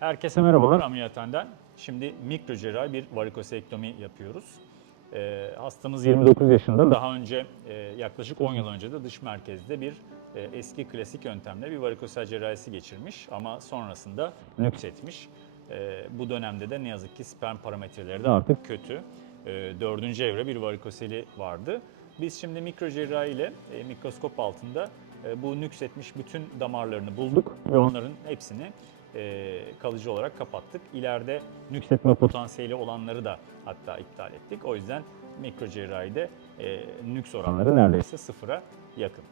Herkese merhabalar ameliyathaneden. Şimdi mikrocerrahi bir varikosektomi yapıyoruz. Hastamız 29 yaşında. Daha önce yaklaşık 10 yıl önce de dış merkezde bir eski klasik yöntemle bir varikosel cerrahisi geçirmiş ama sonrasında nüksetmiş. Bu dönemde de ne yazık ki sperm parametreleri de artık kötü. 4. evre bir varikoseli vardı. Biz şimdi mikrocerrahi ile mikroskop altında bu nüksetmiş bütün damarlarını bulduk ve onların hepsini kalıcı olarak kapattık. İleride nüksetme potansiyeli olanları da hatta iptal ettik. O yüzden mikrocerrahide nüks oranları neredeyse sıfıra yakın.